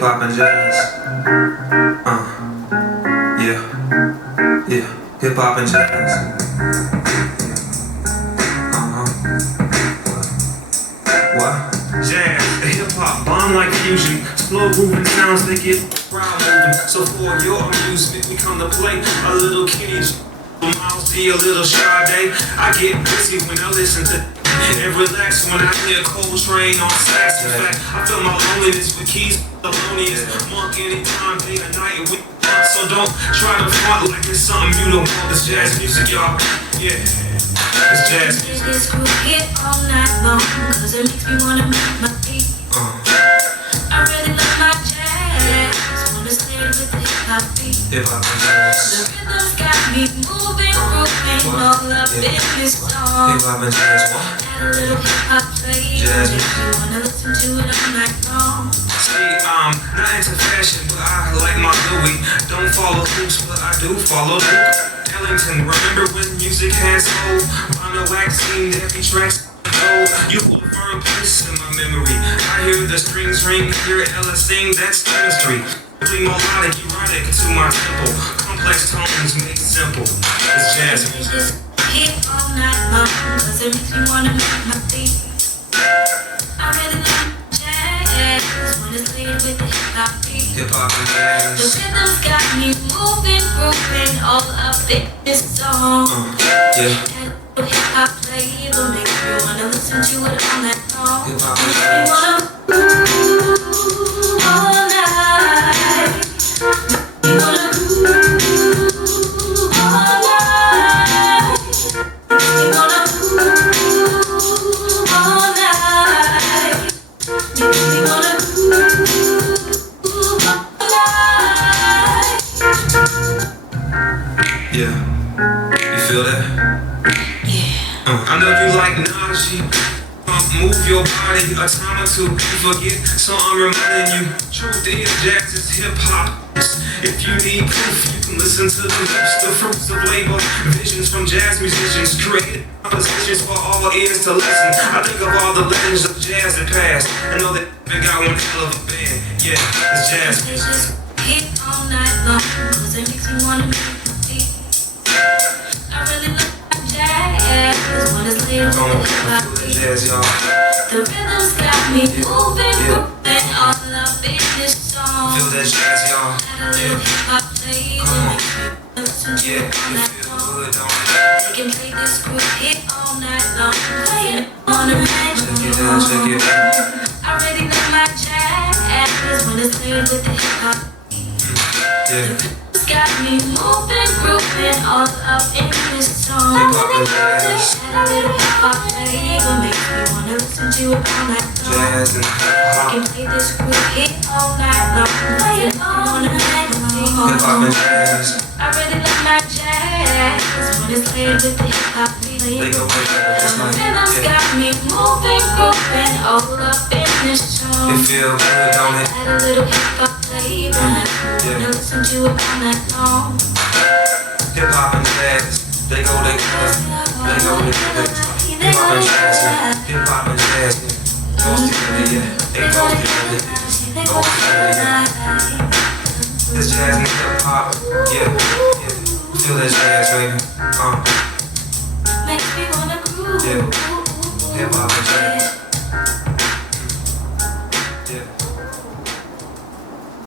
hip hop and jazz. Yeah, hip hop and jazz. What? Jazz, hip hop, bomb like fusion. Slow grooving sounds that get crowd moving. So for your amusement, we come to play a little Kenny G, Miles D, a little Sade. I get busy when I listen to and relax when I hear Coltrane on sax. In fact, I feel my loneliness with keys, the loneliest monk anytime, day or night. So don't try to front like it's something you don't want. It's jazz music, y'all. Yeah, it's jazz music. This group hit all night long, cause it makes me wanna move my feet. I really love my jazz, wanna stay with the hip-hop beat. Hip-hop and jazz. The rhythm's got me moving, grooving all up in this song. Hip-hop and jazz, what? Add a little hip-hop flavor, jazz makes me wanna listen to it all night long. See, not into fashion, but I like my Louis. Don't follow hoops, but I do follow Duke Ellington. Remember when music had soul? Mono waxing, every track's gold. You hold a firm place in my memory. I hear the strings ring, hear Ella sing, that's chemistry. Simply melodic, erotic to my tempo. Complex tones made simple. It's jazz music. Just hit all night long, cause it makes me wanna move my feet. I really love jazz, when it's laid with the hip-hop beat. Hip-hop and jazz. The rhythm's got me moving, grooving all up in this song. Yeah. And the hip-hop flavor makes me wanna listen to it all night long. Hip-hop and Makes me jazz. wanna move all night. Makes me wanna move all night. Makes me wanna move all night. Makes me wanna move all night. Yeah. You feel that? Yeah. I know you like Najee. Move your body a time or two. You forget, so I'm reminding you. Truth is, jazz is hip hop. If you need proof, you can listen to the lips, the fruits of labor, visions from jazz musicians, created compositions for all ears to listen. I think of all the legends of jazz that passed, and know that they got one hell of a band. Yeah, it's jazz They music. just hit all night long, cause it makes me wanna move my feet. I really love my jazz, when it's laid with the hip-hop Feel that beat. jazz, y'all. The rhythm's got me moving, grooving all up in this song. Feel that jazz, y'all. Add a little hip-hop flavor, makes me wanna listen to Yeah, it all you night feel long. good, don't it? They can play this group hit all night long, playing it on a Check it out, check it out. I really love my jazz, when it's laid with the hip-hop beat. Yeah. It's got me moving, grooving all up in this song. Hip-hop and jazz. Add a little hip-hop flavor, makes me wanna listen to it all night long. Jazz and I hip-hop. can play this group hit all night long, play it on a Hip-hop and jazz. I really love my jazz, when it's laid with the hip-hop beat. They go with that, that's The like, rhythm's yeah. got me moving, grooving all up in this song. It feel good, don't it? Add a little hip-hop flavor, wanna listen to it all night long. Hip-hop and jazz, they go together. They go together. Hip-hop and jazz, yeah. Hip-hop and jazz, yeah. Goes together, yeah. They go together, yeah. Goes together, yeah. It's jazz and hip-hop, yeah, yeah. Feel that jazz, baby. Makes me wanna groove. Yeah. Hip-hop